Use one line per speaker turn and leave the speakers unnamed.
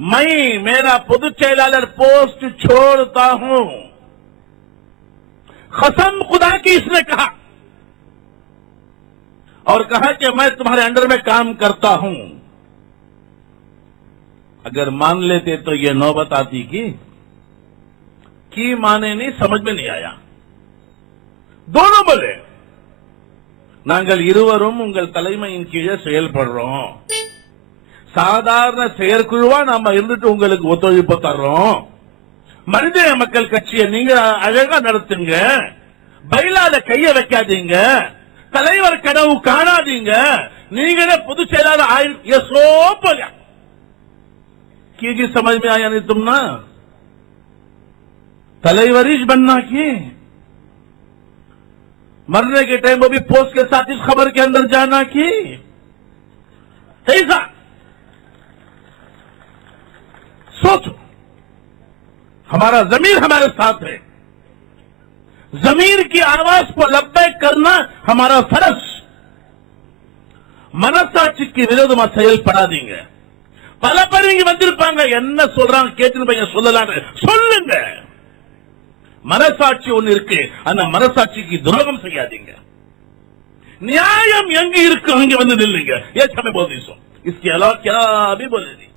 मैं मेरा பொதுச் செயலாளர் पोस्ट छोड़ता हूं कसम खुदा की इसने कहा और कहा कि मैं तुम्हारे अंडर में काम करता हूं अगर मान लेते तो ये नौबत आती की की माने नहीं समझ में नहीं आया दोनों बोले நாங்கள் இருவரும் உங்கள் தலைமையின் கீழே செயல்படுறோம் சாதாரண செயற்குழுவா நாம இருந்துட்டு உங்களுக்கு ஒத்துழைப்பு தர்றோம். மனித மக்கள் கட்சியை நீங்க அழகா நடத்துங்க. பயிலாத கைய வைக்காதீங்க. தலைவர் கனவு காணாதீங்க. நீங்களே பொதுச் செயலாளர் ஆயிரோ போல की समझ में आया नहीं तुम ना तलैवरिश बनना की मरने के टाइम वो भी पोस्ट सोचो हमारा जमीर हमारे साथ है जमीर की आवाज को लब्बैक करना हमारा फर्ज மனசாட்சிக்கு விரோதமா செயல்படாதீங்க பல பேர் இங்க வந்திருப்பாங்க என்ன சொல்றாங்க கேட்டு பையன் சொல்லலாம் சொல்லுங்க மனசாட்சி ஒண்ணு இருக்கு அந்த மனசாட்சிக்கு துரோகம் செய்யாதீங்க நியாயம் எங்க இருக்கு அங்க வந்து நில்லுங்க ये समय बोल दी सो इसके अलावा क्या भी बोले दी